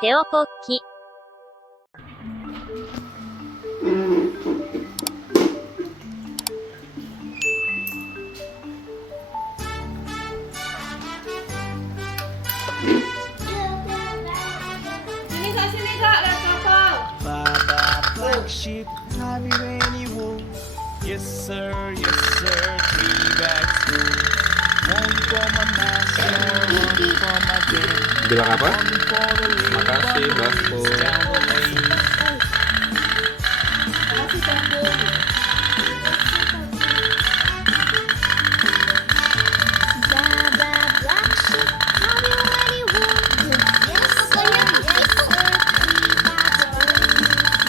テオポッキ Sini kak, lihat kapal. Baba flagship, Harry Rainy Wool. Yes sir, 3 bags full. One for my master, one for my day. Bilang apa? One for the little Makasih, Basco. down the lane. Kasih sambung. Baba black sheep, have you any wool? Yes sir, yes sir, 3 bags full.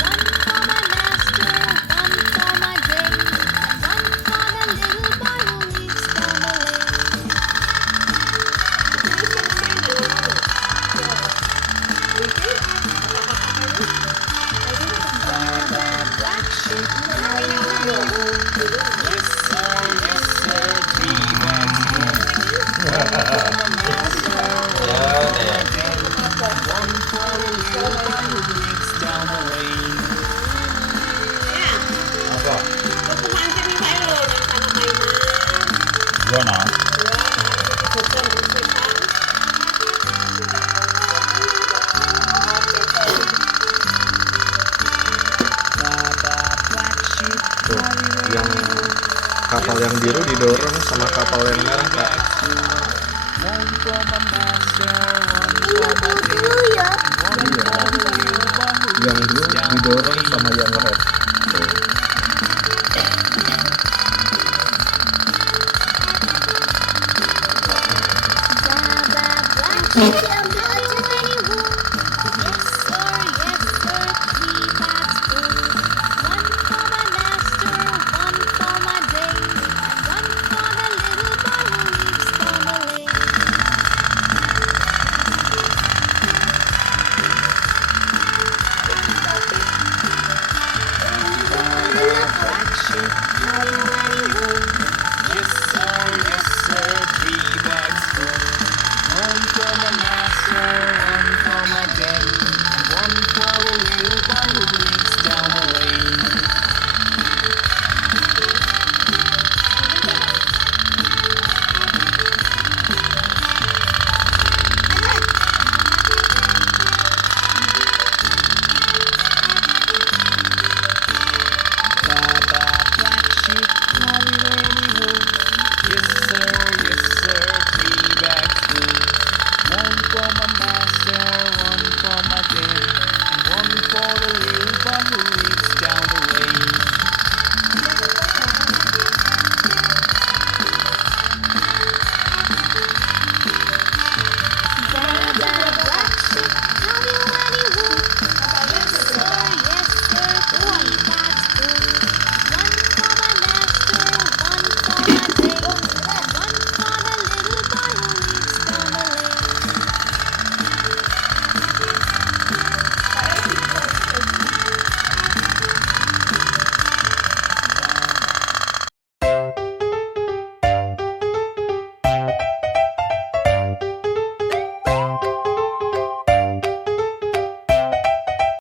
One for my master, one for my day, one for the little boy who lives down the lane. Baba black sheep, have you any wool? Yes sir, 3 bags full. One for my master, one for my day. One for the little boy who lives down the lane. Apa? Kung kumain kami tayo, sana mainan. Gimana? Baba flagship, Tuh, yang kapal yang biru didorong sama kapal yang merah, Kak. one for my master, one Iya, for my day. dulu ya. One for the little boy who Yang lives blue down the didorong lane. sama yang red. Tuh. Baba black sheep,